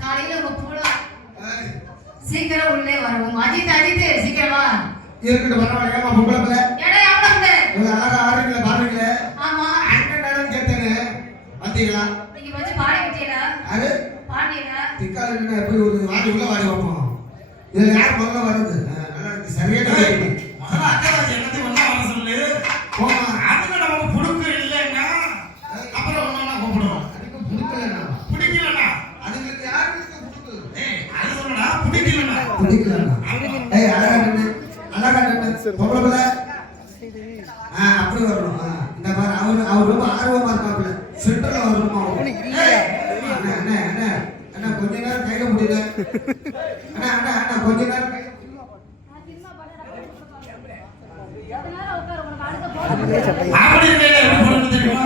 காலையில சீக்கிரம் உள்ளே வரவும் அஜித் சீக்கிரமா இருக்கட்டும் பரவாயில்ல ஏமா பொம்பளை பிள்ளை அழகா ஆடுறீங்களா பாடுறீங்களே ஆமா அண்ணன் கேட்டேன்னு பாத்தீங்களா நீங்க வந்து பாடி விட்டீங்களா அது பாடினா திக்கால என்ன எப்படி ஒரு வாடி உள்ள வாடி வைப்போம் இதுல யார் முதல்ல வருது நல்லா இருக்கு சரியான முதல்ல அக்கராஜ் என்னத்தையும் ஒண்ணா வர சொல்லு போமா அதுல நமக்கு புடுக்கு இல்லைன்னா அப்புறம் ஒண்ணா கூப்பிடுவோம் அதுக்கு பிடிக்கலண்ணா பிடிக்கலண்ணா அதுங்களுக்கு யாருக்கு பிடிக்கு அது சொல்லடா பிடிக்கலண்ணா பிடிக்கலண்ணா அழகா நின்று பொம்பளை பிள்ளை அப்படி வரணும் இந்த மாதிரி அவர் ரொம்ப ஆர்வமா இருக்காப்புல சென்டர்ல வரணுமா அண்ணா கொஞ்ச நேரம் கையில முடியல அண்ணா கொஞ்ச நேரம் அப்படி எப்படி போறது தெரியுமா